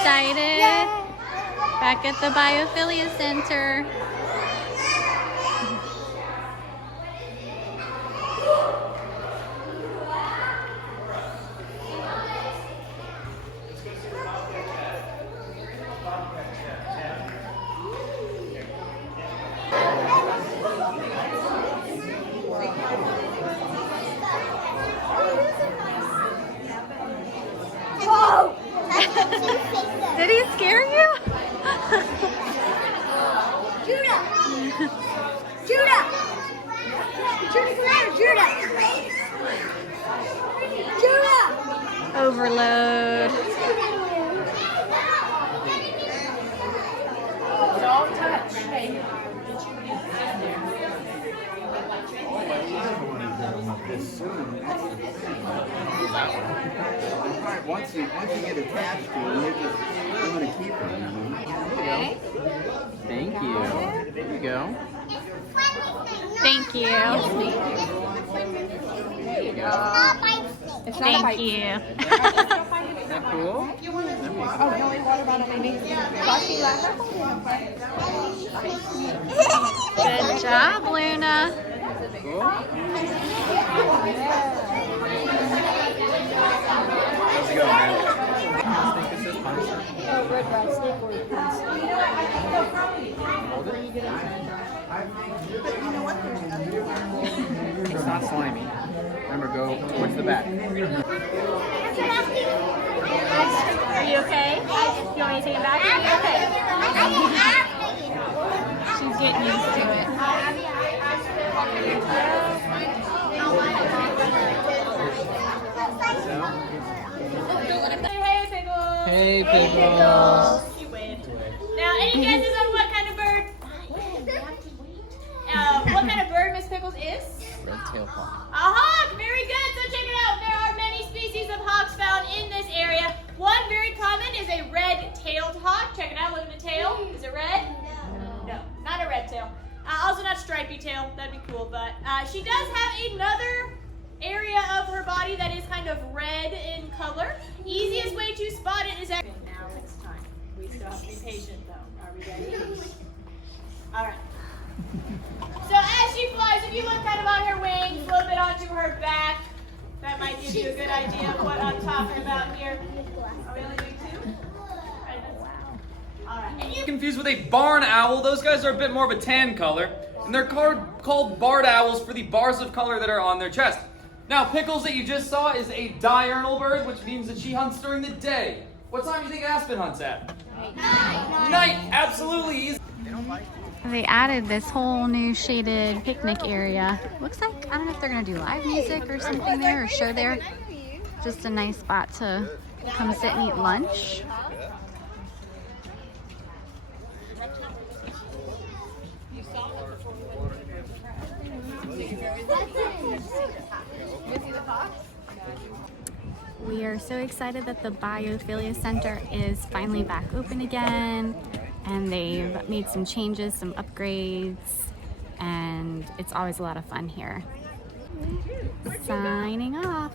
excited? Yay. Back at the Biophilia Center. Did he scare you? Judah! Judah! Judah! Judah! Overload. Don't touch. Once you get attached to it, you're going to keep it. Okay. Thank you. There you go. Thank you. There you go. Thank you. Is that cool? Oh, no, water bottle maybe. Good job, Luna. Cool. How's it going, man? Think this is fun? Red rice, snake Hold it. It's not slimy. Remember, go towards the back. Are you okay? You want me to take it back? Are you okay? She's getting used to it. Hey, Pickles. You win. Now, any guesses on what kind of bird? What kind of bird Miss Pickles is? Red-tailed hawk. A hawk. Very good. So check it out. There are many species of hawks found in this area. One very common is a red-tailed hawk. Check it out. Look at the tail. Is it red? No, not a red tail. Also not stripy tail. That'd be cool. But she does have another area of her body that is kind of red in color. Easiest way to spot it is now it's time. We still have to be patient though. Are we ready? Alright. So as she flies, if you look kind of on her wings, a little bit onto her back, that might give you a good idea of what I'm talking about here. Are we only doing two? Alright. And you Confused with a barn owl. Those guys are a bit more of a tan color, and they're called barred owls for the bars of color that are on their chest. Now, Pickles that you just saw is a diurnal bird, which means that she hunts during the day. What time do you think Aspen hunts at? Night, absolutely. They added this whole new shaded picnic area. Looks like, I don't know if they're gonna do live music or something there, or show there. Just a nice spot to come sit and eat lunch. We are so excited that the Biophilia Center is finally back open again, and they've made some changes, some upgrades, and it's always a lot of fun here. Signing off.